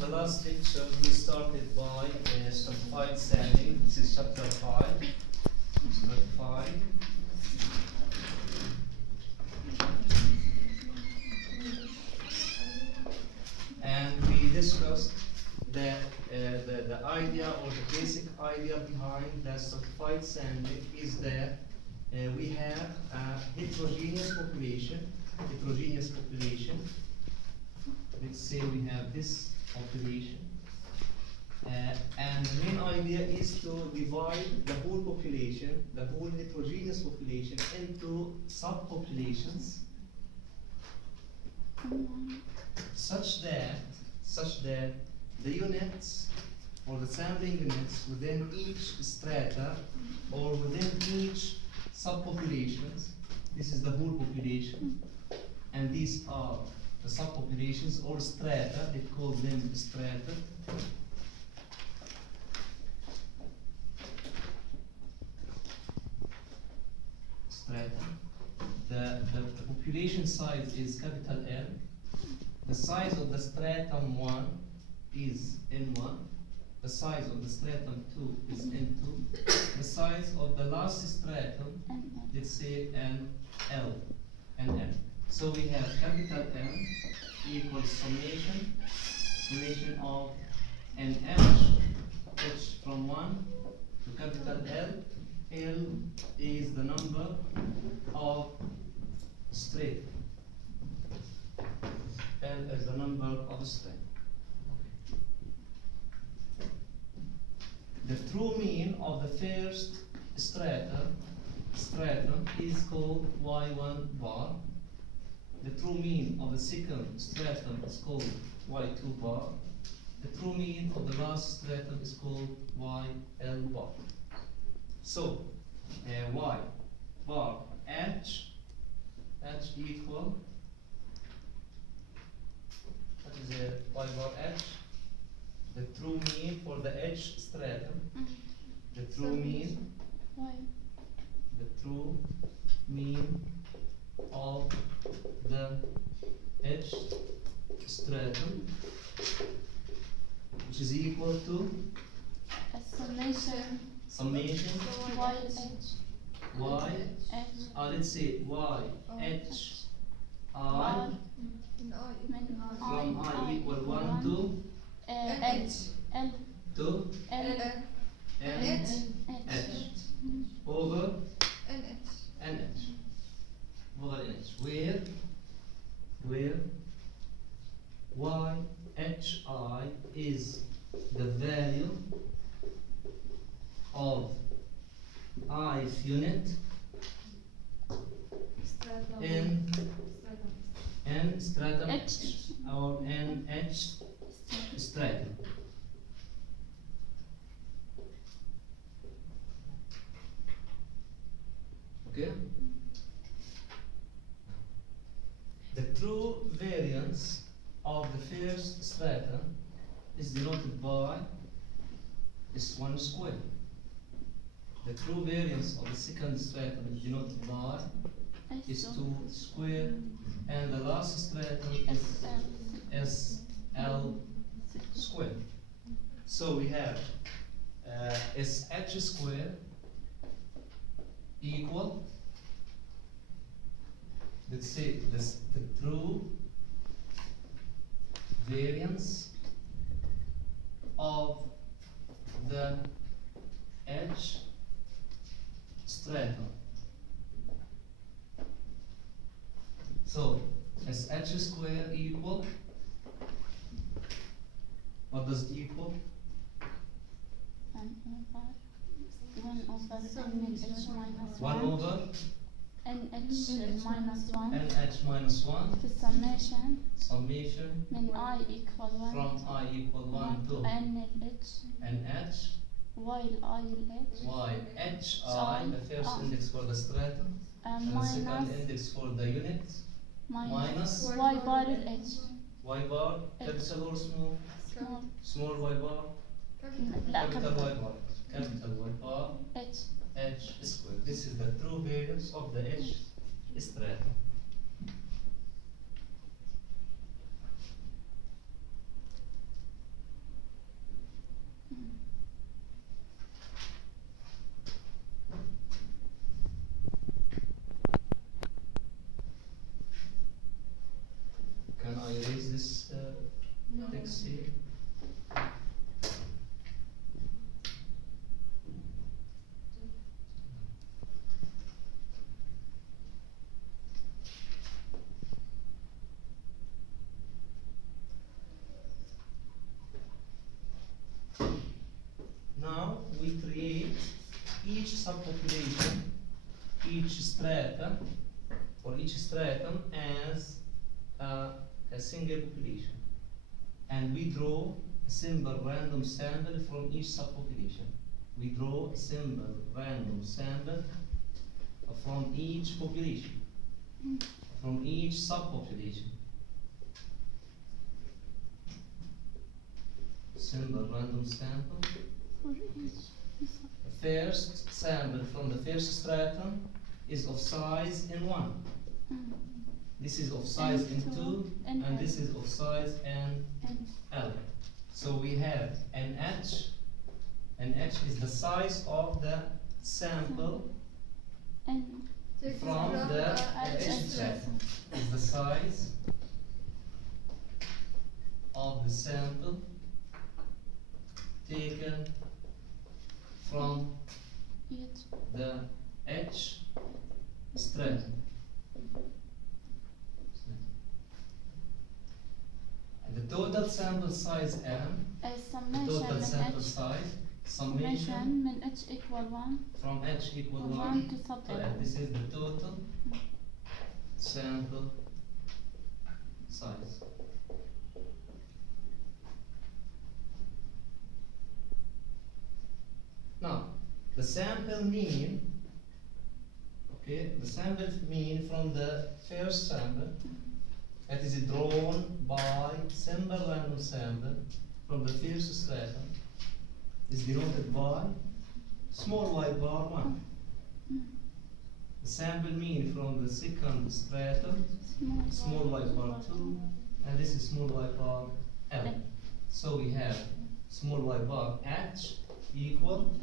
the last lecture, we started by stratified sampling. This is chapter 5. Stratified. And we discussed that the idea or the basic idea behind the stratified sampling is that we have a heterogeneous population. Let's say we have this population, and the main idea is to divide the whole population, the whole heterogeneous population, into subpopulations, such that the units or the sampling units within each strata or within each subpopulations, this is the whole population, and these are the subpopulations or strata. They call them strata. The population size is capital L. The size of the stratum 1 is N1. The size of the stratum 2 is N2. The size of the last stratum, let's say NL. So we have capital M equals summation of h from 1 to capital L. L is the number of strata. L is the number of strata. The true mean of the first stratum is called Y1 bar. The true mean of the second stratum is called Y2 bar. The true mean of the last stratum is called YL bar. So, Y bar H equal, what is Y bar H? The true mean for the H stratum. The true mean. The true mean of the H stratum, which is equal to summation Y. Let's say Y H I from I equal 1 to H to N H over NH over NH, where YHI is the value of ith unit in stratum H or NH stratum. Okay? The true variance of the first stratum is denoted by this 1 square. The true variance of the second stratum is denoted by is 2 square, and the last stratum is SL square. So we have SH square equal, let's say the true variance of the H stratum. So SH square equal, what does it equal? 1 over NH minus 1 over NH minus 1 NH minus 1 في summation من I equal 1 from I equal 1 to NH while I H YHI, the first index for the stratum, and the second index for the unit, minus Y bar H. Y bar, capital or small? Small Y bar, لا capital Y bar, capital Y bar H square. This is the true variance of the H stratum. each stratum as a single population, and we draw a simple random sample from each subpopulation. We draw a simple random sample from each population, from each subpopulation. Simple random sample. The first sample from the first stratum is of size n1. This is of size n2, and this is of size nl. So we have nh. nh is the size of the sample from the h stratum. Is the size of the sample taken from the H stratum. And the total sample size M, the total sample size, summation من H equal 1 from H equal 1 to sub to N. N. This is the total sample size. Now, the sample mean, okay, the sample mean from the first sample that is drawn by simple random sample from the first stratum is denoted by small y bar 1. The sample mean from the second stratum, small y bar 2, and this is small y bar L. So we have small y bar H equal,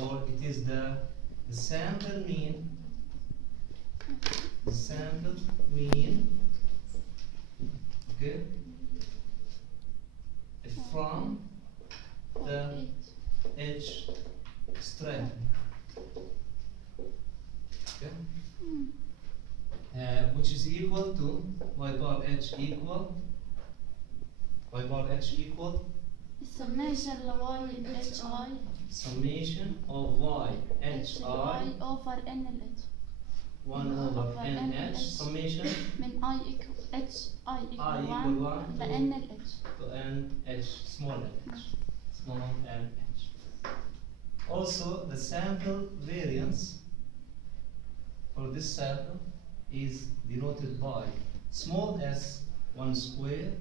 or it is the sample mean, okay, from the H stratum, okay, which is equal to y bar H equal, summation y hi summation of y hi over NLH 1 over nh summation من I equal H I I equal equal 1 1 to NLH nh, small nh. Also, the sample variance for this sample is denoted by small s 1 square,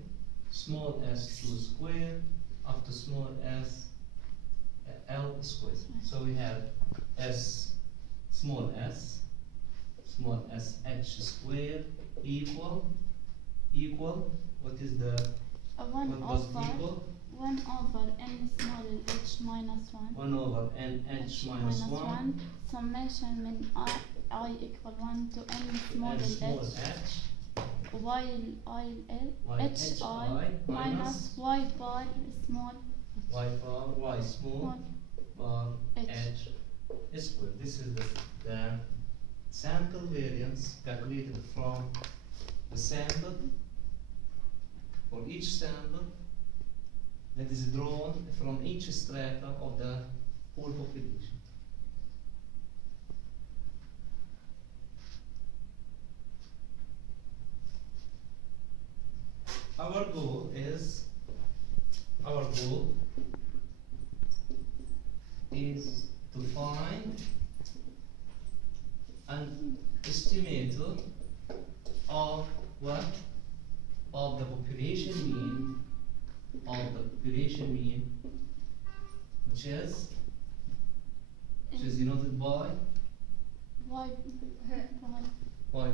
small s 2 square, up to small s L square. So we have s small s h square equal, what is the, 1 what was over equal? 1 over n small h minus 1 1 over n h minus 1 summation من I equal 1 to n small n small h h while I L y h I minus y bar small y bar y small bar h square. This is the sample variance calculated from the sample, for each sample that is drawn from each strata of the whole population. Our goal is to find an estimator of what? Of the population mean, which is denoted by y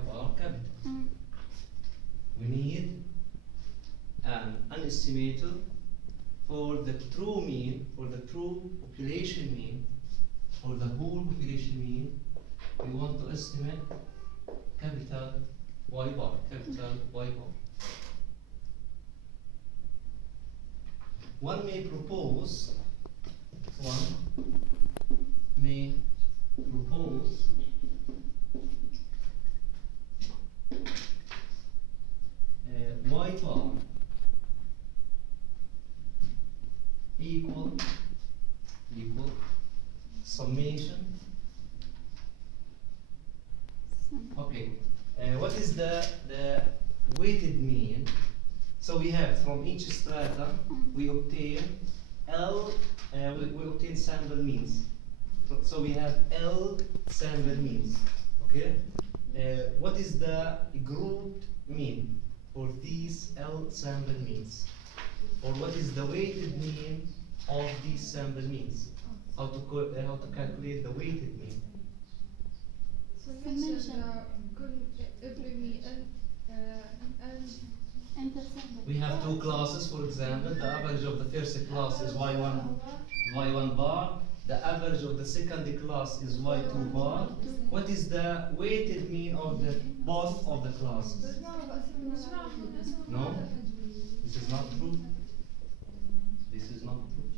bar capital. We need an estimator for the true mean, for the true population mean, for the whole population mean. We want to estimate capital Y bar. One may propose Y bar equal summation. Okay, So we have from each strata we obtain L. We obtain sample means. So we have L sample means. Okay. What is the grouped mean for these L sample means? Or what is the weighted mean of these sample means? How to calculate the weighted mean? We have two classes, for example. The average of the first class is y1 bar. The average of the second class is y2 bar. What is the weighted mean of the both of the classes? No? This is not true. This is not true.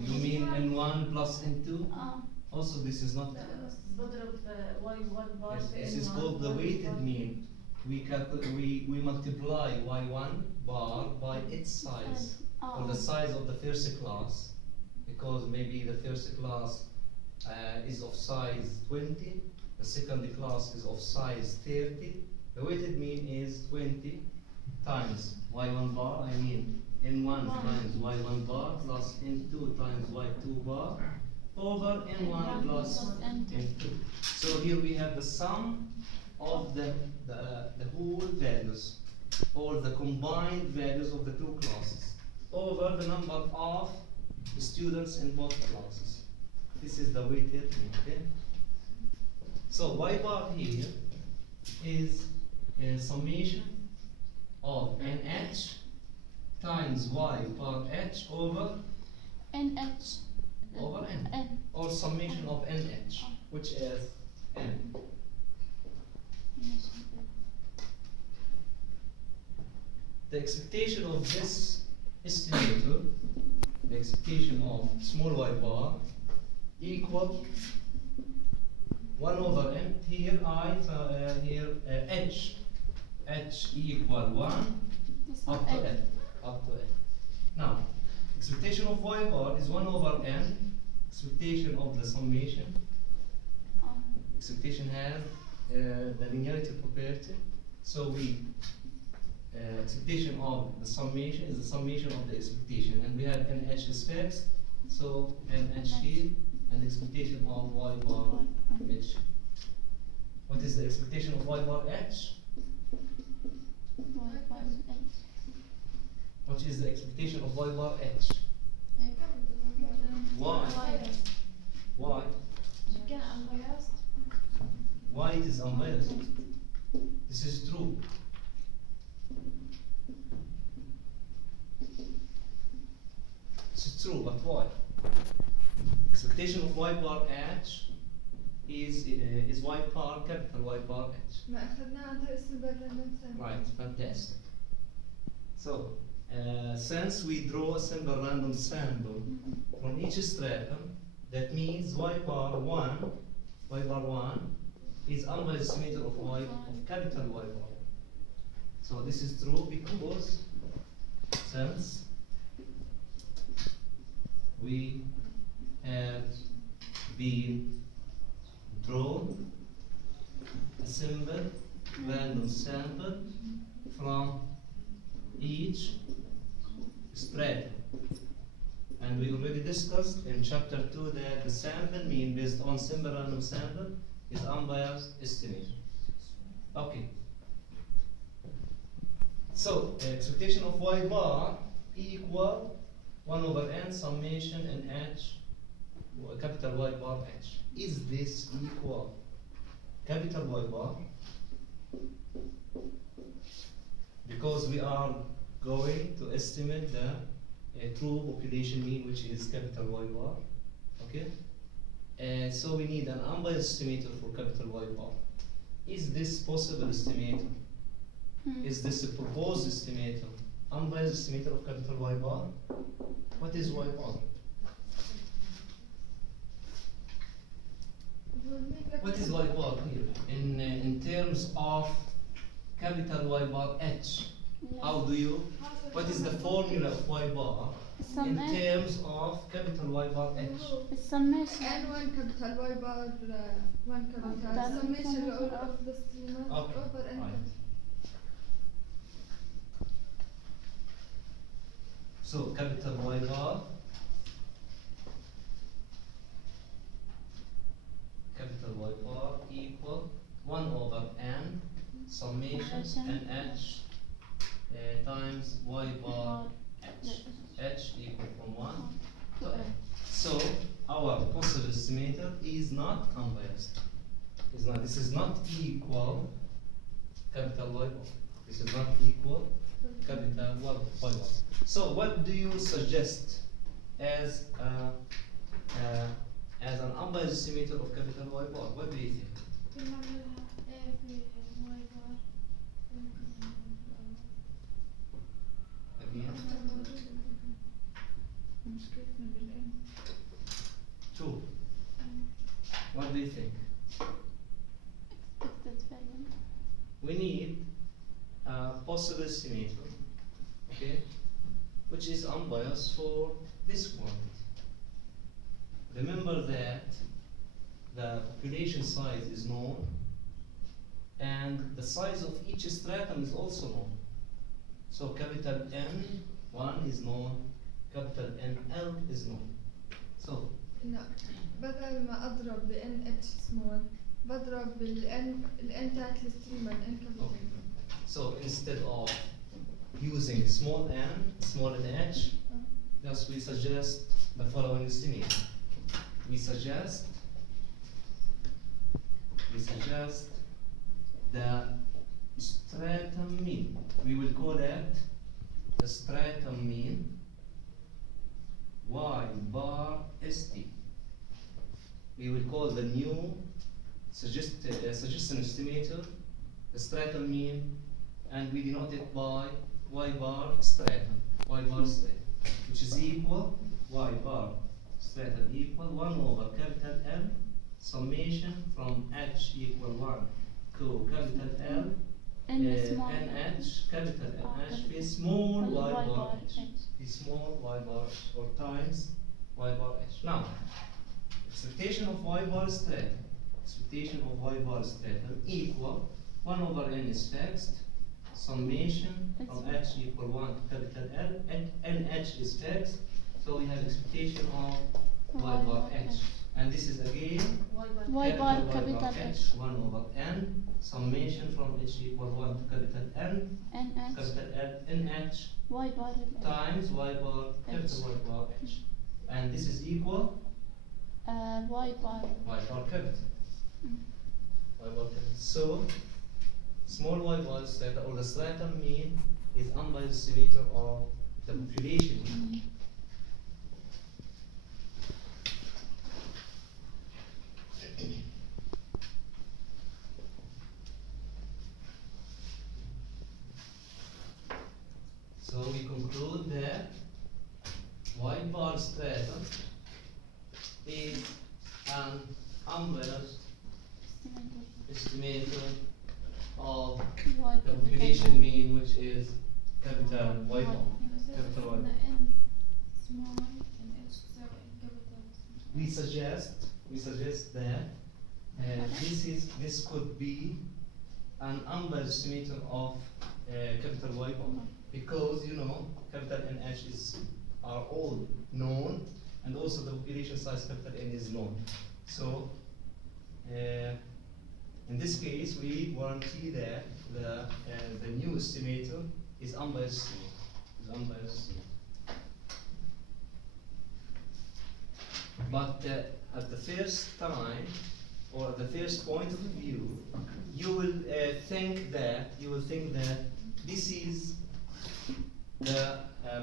You mean n1 plus n2? Also, this is not true. Yes, this is called the weighted mean. We multiply y1 bar by its size, or the size of the first class, because maybe the first class is of size 20, the second class is of size 30. The weighted mean is 20 times y1 bar, I mean n1 times y1 bar plus n2 times y2 bar over n1 plus n2. So here we have the sum of the whole values, or the combined values of the two classes, over the number of students in both classes. This is the weighted mean. Okay? So y bar here is a summation of nh times y bar h over NH. over n, or summation of nh, which is n. The expectation of this estimator, the expectation of small y bar, equal 1 over n. Here h equal 1 up to n, Now, expectation of y bar is 1 over n. Expectation of the summation. Expectation has the linearity property. So we expectation of the summation is the summation of the expectation, and we have nh is fixed. So nh here, and the expectation of y bar h. What is the expectation of y bar h? What is the expectation of y bar h? Why? Why? Why it is unbiased? This is true. This is true, but why? Expectation of y bar h is y bar, capital Y bar h. Right, fantastic. So, since we draw a simple random sample from each stratum, that means y bar 1 is unbiased estimator of capital Y bar. So this is true because since we have been drawn a simple random sample from each stratum, and we already discussed in chapter 2 that the sample mean based on simple random sample is unbiased estimation. Okay. So expectation of y bar equal 1 over n summation in h, capital Y bar h. Is this equal capital Y bar? Because we are going to estimate the true population mean, which is capital Y bar. Okay? So we need an unbiased estimator for capital Y bar. Is this possible estimator? Is this a proposed estimator? Unbiased estimator of capital Y bar? What is Y bar? What is Y bar here? In terms of capital Y bar H, how do you, what is the formula of Y bar in terms of capital Y bar H. السميشن N1 capital Y bar 1 capital summation of the streamers Okay, over N right. So capital Y bar, capital Y bar equal 1 over N summation NH times Y bar H equal from 1 to N. So our possible estimator is not unbiased. Is not. This is not equal capital Y bar. This is not equal capital Y bar. So what do you suggest as an unbiased estimator of capital Y bar? What do you think? Again? 2. What do you think? expected value. We need a possible estimator, okay, which is unbiased for this quantity. Remember that the population size is known and the size of each stratum is also known. So capital N1 is known, capital NL is known. So لا بدل ما اضرب ب NH small بضرب N تاعت الستريمر N capital. okay. So instead of using small n, small nh, thus we suggest the following estimate. We suggest the stratum mean. We will call it the stratum mean Y bar ST. We will call the new suggestion estimator the stratum mean, and we denote it by Y bar stratum, which is equal Y bar stratum equal 1 over capital M summation from H equal 1 to capital L NH capital NH with small Y bar H. The small Y bar H or times Y bar H. Now, expectation of Y bar stratum equal 1 over N is fixed, summation from H equal 1 to capital L, and NH is fixed, so we have expectation of Y bar H. And this is again Y bar capital H 1 over N, summation from H equal 1 to capital N, NH capital L, NH Y bar times Y bar capital Y bar H. And this is equal Y bar Y bar capital. Y bar capital. So small Y bar strata or the stratum mean is unbiased estimator of the population mean. So we conclude that Y bar stratum is an unbiased estimator of Y the population mean, which is capital Y bar. Capital Y bar. small and H capital. We suggest that this could be an unbiased estimator of capital Y bar, because you know capital NH are all known, and also the population size capital N is known. So in this case, we guarantee that the new estimator is unbiased estimator. But at the first time, or at the first point of view, you will think that this is the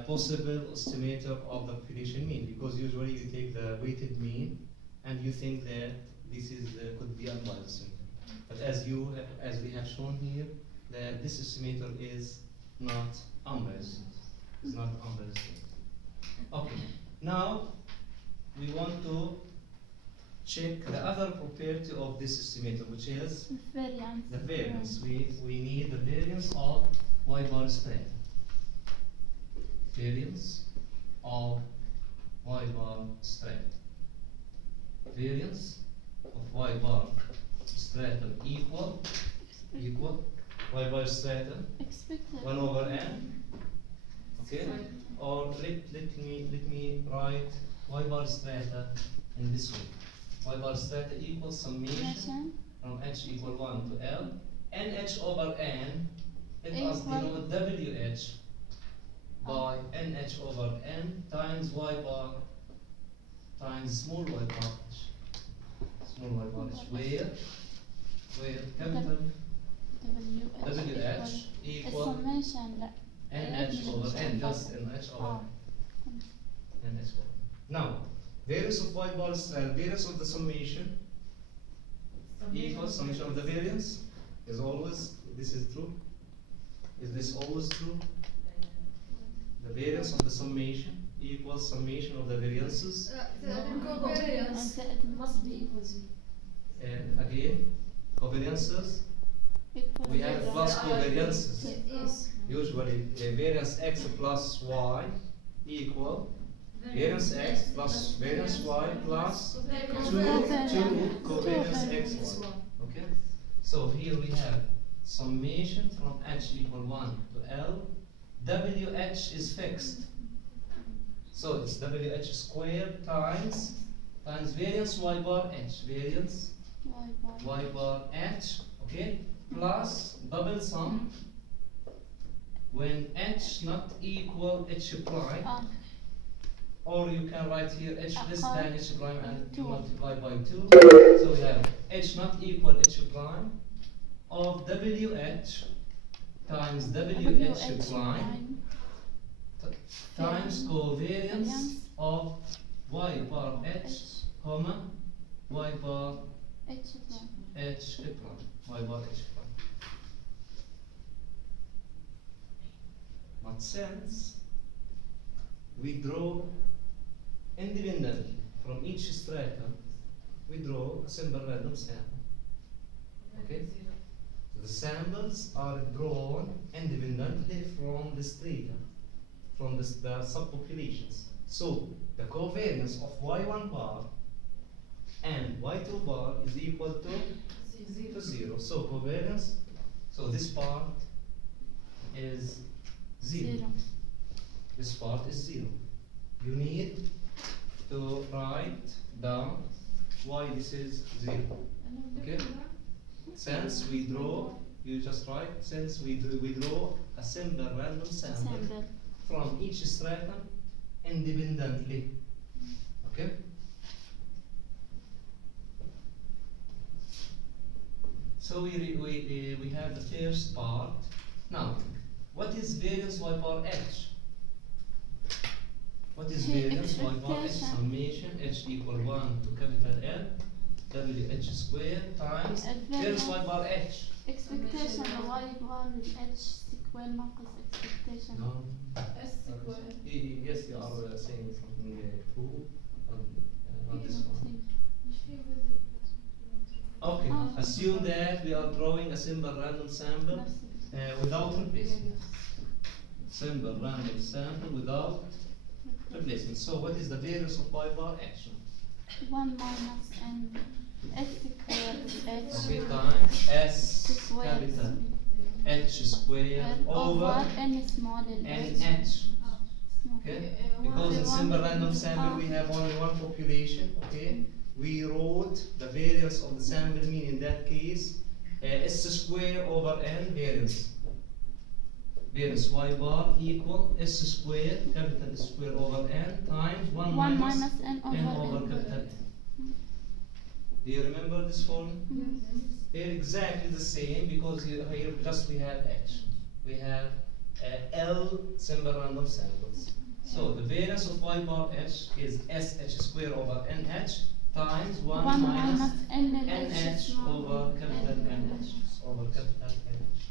possible estimator of the population mean, because usually you take the weighted mean and you think that this is could be unbiased. But as we have shown here, that this estimator is not unbiased. It's not unbiased. Okay. Now we want to check the other property of this estimator, which is variance. the variance. We need the variance of Y bar stratum. Variance of y bar stratum. Variance of y bar stratum equal y bar stratum Expected. 1 over n. Okay? Or let me write y bar strata in this way. Y bar strata equals summation from h equal 1 to L, nh over n, let us denote WH by nh over n times y bar times small y bar h. Small y bar h, where capital WH equal Summation. nh over n, just nh over nh over. Now, variance of y bar strata, variance of the summation equals summation of the variance is always, this is true. Is this always true? The variance of the summation equals summation of the variances. The covariance must be equal to. And again, covariances, we have plus covariances. Yes. Usually, variance x plus y equal variance x plus variance y plus 2 covariance x y. Okay? So here we have summation from h equal 1 to L. WH is fixed. So it's WH squared times variance y bar h. Variance y bar h, okay? Plus double sum when h not equal h prime. Or you can write here h less than h prime and you multiply by 2. So we have h not equal h prime of WH times WH prime times covariance of y bar h, comma, y bar h prime, y bar h prime. But since we draw independently from each stratum, we draw a simple random sample. Okay? So the samples are drawn independently from the strata, from the subpopulations. So the covariance of y1 bar and y2 bar is equal to 0. So covariance, so this part is 0. This part is 0. You need to write down why this is 0. Okay? Since we draw, you just write, since we draw a simple random sample from each stratum independently. Okay? So we have the first part. Now, what is variance y bar h? What is variance y bar h? Summation h equal 1 to capital L WH squared times variance y bar h. Expectation y bar h square ناقص expectation. No. S squared. Yes, you are saying something true on this one. Okay, assume that we are drawing a simple random sample without replacement. Simple random sample without replacement. So what is the variance of y bar h? 1 minus n s squared h. Okay, times s Squared. capital h squared over n small n h. Okay, because in simple random sample we have only one population. Okay, we wrote the variance of the sample mean in that case s squared over n variance. Variance y bar equal s squared capital square over n times 1 minus n over capital N. Do you remember this formula? They're exactly the same because here just we have h. We have L simple random samples. So the variance of y bar h is sh squared over nh times 1 minus nh over capital NH over capital NH.